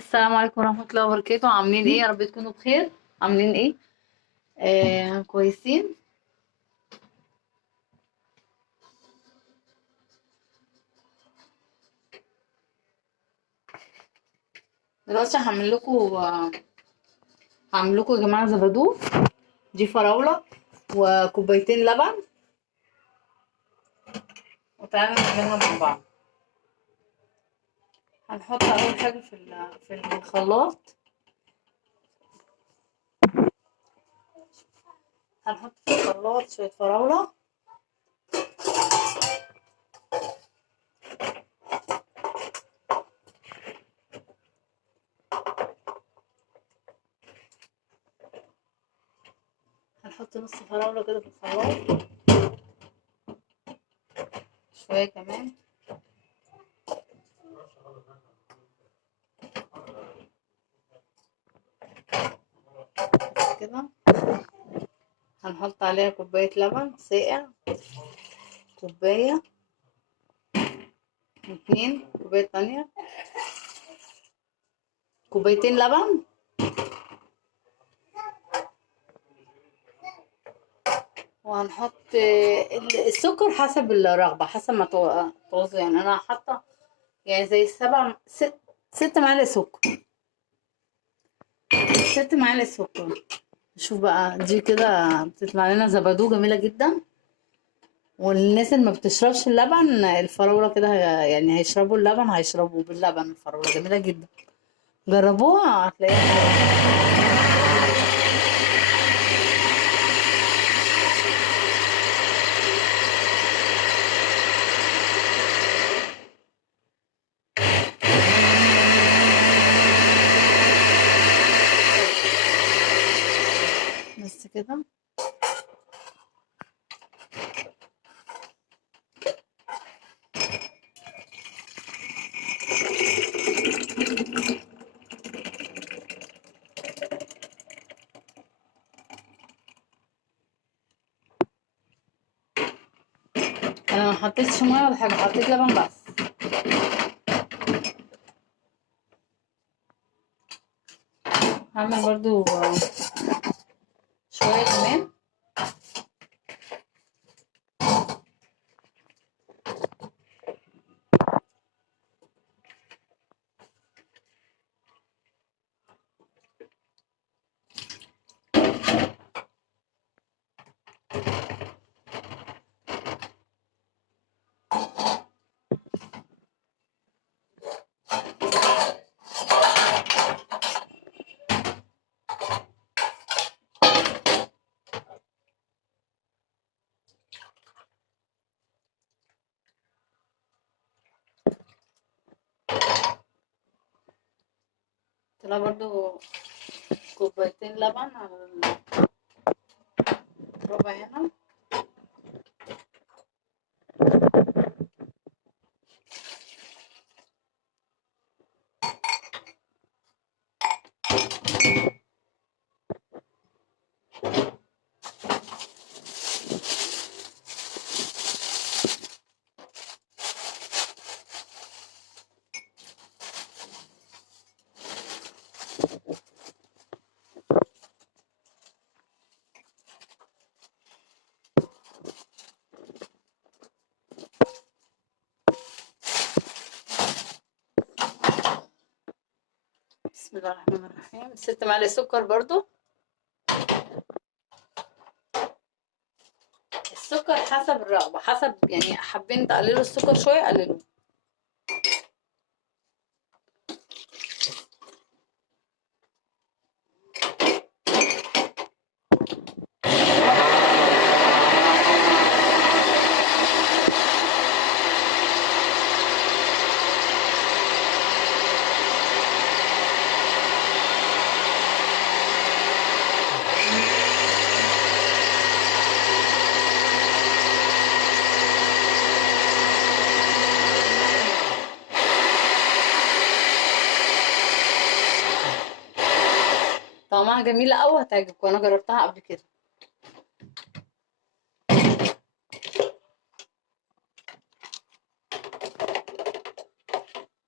السلام عليكم ورحمة الله وبركاته. عاملين ايه؟ يا رب تكونوا بخير. عاملين ايه؟ كويسين. دلوقتي هعمل لكم يا جماعة زبادو. دي فراولة وكوبايتين لبن، وتعالوا نعملها مع بعض. هنحط اول حاجة في الخلاط. هنحط في الخلاط شوية فراولة، هنحط نص فراولة كده في الخلاط، شوية كمان كده. هنحط عليها كوباية لبن ساقع، كوباية، 2 كوباية تانية، كوبايتين لبن، وهنحط السكر حسب الرغبة، حسب ما تعوزوا. يعني أنا حاطة يعني زي 6 معالق سكر. 6 معالق سكر. شوف بقى، دي كده بتطلع لنا زبادو جميلة جدا. والناس اللي ما بتشربش اللبن، الفراولة كده يعني هيشربوا اللبن، هيشربوا باللبن. الفراولة جميلة جدا، جربوها هتلاقيها. بس كده. انا ما حطيتش ميه ولا حاجه، حطيت لبن بس. هعمل برضو شويه كمان. طلع برضو كوبايتين لبن على الربع هنا. بسم الله الرحمن الرحيم. 6 معالق سكر برضو. السكر حسب الرغبة، حسب يعني حابين تقللوا السكر شوية قللوا. طعمها جميلة أوي، هتعجبكم، أنا جربتها قبل كده.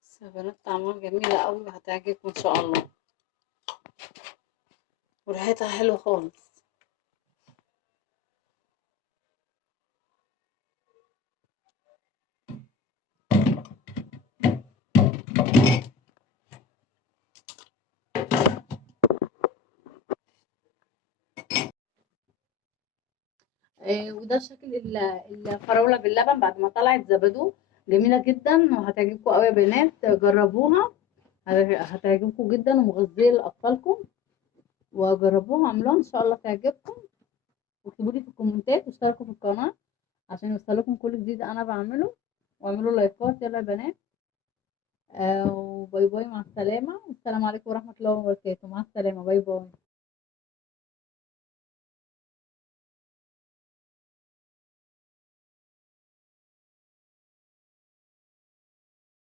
بسم يا بنات طعمها جميلة قوي وهتعجبكم ان شاء الله، وريحتها حلوة خالص. وده شكل الفراولة باللبن بعد ما طلعت زبدو، جميلة جدا وهتعجبكم قوي يا بنات، جربوها. هتعجبكم جدا ومغذية لأطفالكم، وجربوها اعملوها ان شاء الله تعجبكم. واكتبوا لي في الكومنتات واشتركوا في القناة عشان يوصلكم كل جديد انا بعمله، واعملوا لايكات يلا يا بنات. وباي باي، مع السلامة، والسلام عليكم ورحمة الله وبركاته، مع السلامة، باي باي.